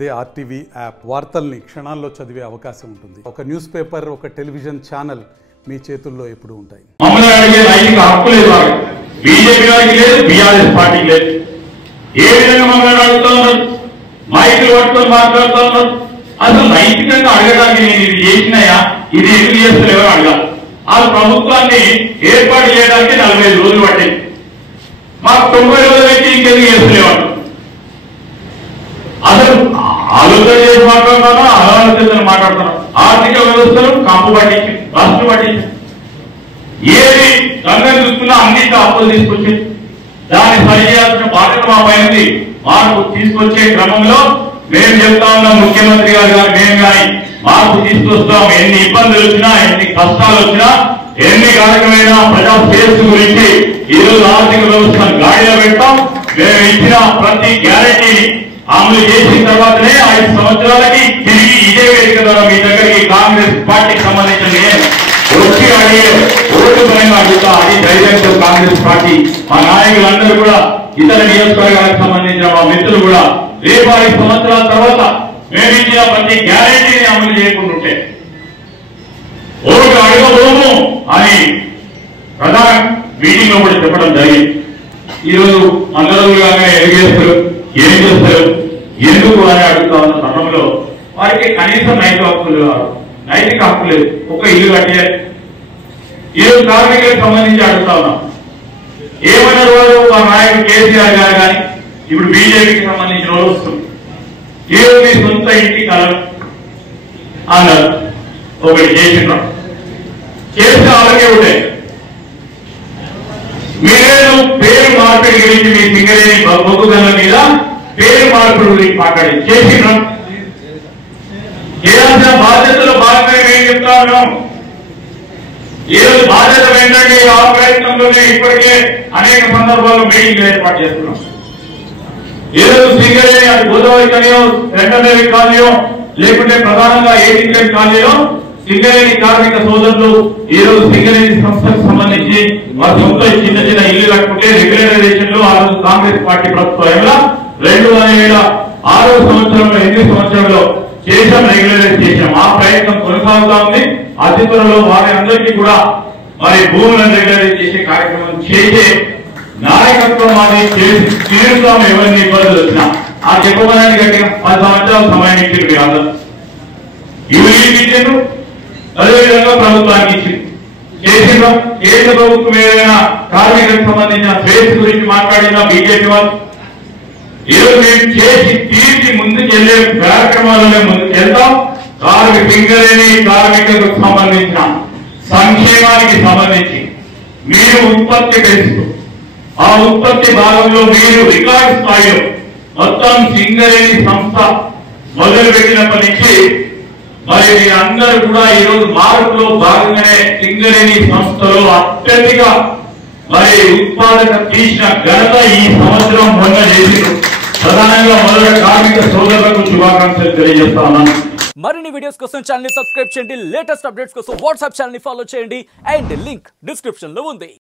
అదే RTV app వార్తల్ని క్షణాల్లో చదివే అవకాశం ఉంటుంది. ఒక న్యూస్ పేపర్, ఒక టెలివిజన్ ఛానల్ మీ చేతుల్లో ఎప్పుడూ ఉంటాయి. మమ్మల్ని అడిగే నైతిక హక్కు లేదు, బీజేపీ గారికి లేదు, బీఆర్ఎస్ పార్టీకి లేదు. ఏ విధంగా మమ్మల్ని అడుగుతా ఉన్నారు, మైకులు పట్టుకొని మాట్లాడుతూ ఉన్నారు. అసలు నైతికంగా అడగడానికి నేను ఇది చేసినాయా, ఇది ఎందుకు చేస్తలేవో అడగాలి. ఆ ప్రభుత్వాన్ని ఏర్పాటు చేయడానికి 45 రోజులు పట్టింది. మాకు 90 రోజులు అయితే ఇంకెందుకు చేస్తలేవాడు. అసలు ఆలోచన చేసి మాట్లాడుతాను, ఆలోచన మాట్లాడుతున్నాను. ఆర్థిక వ్యవస్థను కంపు పట్టించి, బస్సు పట్టించి, ఏది రంగం చూసుకున్నా అన్నింటి అప్పులు తీసుకొచ్చి దాన్ని సరిచేయాల్సిన బాధ్యత మా పైనది. మార్పు తీసుకొచ్చే క్రమంలో మేము చెప్తా ఉన్నాం, ముఖ్యమంత్రి గారు కానీ మేము కానీ మార్పు తీసుకొస్తాం. ఎన్ని ఇబ్బందులు వచ్చినా, ఎన్ని కష్టాలు వచ్చినా, ఎన్ని కారకమైన ప్రజా శ్రేయస్సు గురించి ఈ రోజు ఆర్థిక వ్యవస్థను గాడిలో పెడతాం. మేము ఇచ్చిన ప్రతి గ్యారెంటీని అమలు చేసిన తర్వాతనే 5 సంవత్సరాలకి తిరిగి ఇదే వేదిక ద్వారా మీ దగ్గరికి కాంగ్రెస్ పార్టీకి సంబంధించిన వచ్చి అడిగే ఓటు పరంగా అడుగుతా. అది ధైర్యంతో కాంగ్రెస్ పార్టీ మా నాయకులందరూ కూడా, ఇతర నియోజకవర్గాలకు సంబంధించిన మా మిత్రులు కూడా రేపు 5 సంవత్సరాల తర్వాత మేము ఇచ్చిన ప్రతి గ్యారెంటీని అమలు చేయకుంటుంటే ఓటు అడగబోము అని ప్రధాన మీటింగ్ లో కూడా చెప్పడం జరిగింది. ఈరోజు అందరూ ఎదిగేస్తారు, ఏం చేస్తారు, ఎందుకు అని అడుగుతా ఉన్న సమయంలో వారికి కనీసం నైతిక హక్కు లేదు. ఒక ఇల్లు కట్టారు. ఈరోజు కార్మికులకు సంబంధించి అడుగుతా ఉన్నాం. ఏమన్నారు వారు, మా నాయకుడు కేసీఆర్ గారు కానీ ఇప్పుడు బీజేపీకి సంబంధించిన వాళ్ళు వస్తుంది. ఈరోజు మీ సొంత ఇంటి కలరు అన్నారు. ఒకటి చేసిన చేస్తే అలాగే ఉంటాయి. మీరేదో పేరు మార్పిడి గురించి మీ సింగరేణి బొగ్గుగల్ల మీద పేరు మార్పిడి గురించి మాట్లాడి చేసిన చేయాల్సిన బాధ్యతలో భాగంగా మేము చెప్తా ఉన్నాం. ఈరోజు బాధ్యత ఏంటంటే ఆ ప్రయత్నంలోనే ఇప్పటికే అనేక సందర్భాల్లో మీటింగ్ ఏర్పాటు చేస్తున్నాం. ఈరోజు సింగరేణి అది గోదావరి కాలనీయో, రెండనేవి కాలనీయో, లేకుంటే ప్రధానంగా 18 కాలనీలో సింగరేణి కార్మిక సోదరులు ఈరోజు సింగరేణి సంస్థకు సంబంధించి వారి సొంత చిన్న చిన్న ఇల్లు కట్టుకుంటే రెగ్యులరైజేషన్ లో ఆ రోజు కాంగ్రెస్ పార్టీ ప్రభుత్వం 2006 సంవత్సరంలో 8 సంవత్సరంలో చేసాం, రెగ్యులరైజ్ చేసాం. ఆ ప్రయత్నం కొనసాగుతా ఉంది. అతి త్వరలో వారి అందరికీ కూడా మరి భూములను రెగ్యులరైజ్ చేసే కార్యక్రమం చేసే నాయకత్వం అది తీరుతాం. ఎవరిని ఇబ్బందులు వచ్చినా ఆ చెప్పమని గట్టిగా 10 సంవత్సరాలు సమయం ఇచ్చింది. మీరు అందరూ ఇవి ఇచ్చారు, అదేవిధంగా ప్రభుత్వానికి ఇచ్చింది చేసిన కేంద్ర ప్రభుత్వం ఏదైనా కార్మికులకు సంబంధించిన స్వేచ్ఛ గురించి మాట్లాడినా బీజేపీ వాళ్ళు ఈరోజు మేము చేసి తీర్చి ముందుకు వెళ్లే కార్యక్రమాలలో ముందుకు వెళ్తాం. సింగరేణి కార్మికులకు సంబంధించిన సంక్షేమానికి సంబంధించి మీరు ఉత్పత్తి పెంచుతూ ఆ ఉత్పత్తి భాగంలో మీరు రికార్డు స్థాయిలో మొత్తం సింగరేణి సంస్థ మొదలుపెట్టినప్పటి నుంచి మరి మీరందరూ కూడా ఈరోజు మార్పులో భాగంగానే సింగరేణి సంస్థలో అత్యధిక మరి ఉత్పాదక తీసిన ఘనత ఈ సంవత్సరం మొన్న చేసిన ప్రధానంగా మొదట కార్మిక సోదరులకు శుభాకాంక్షలు తెలియజేస్తా ఉన్నాను. మరిన్ని వీడియోస్ కోసం ఛానల్ ని సబ్స్క్రైబ్ చేయండి. లేటెస్ట్ అప్డేట్స్ కోసం వాట్సాప్ ఛానల్ ని ఫాలో చేయండి. అండ్ లింక్ డిస్క్రిప్షన్ లో ఉంది.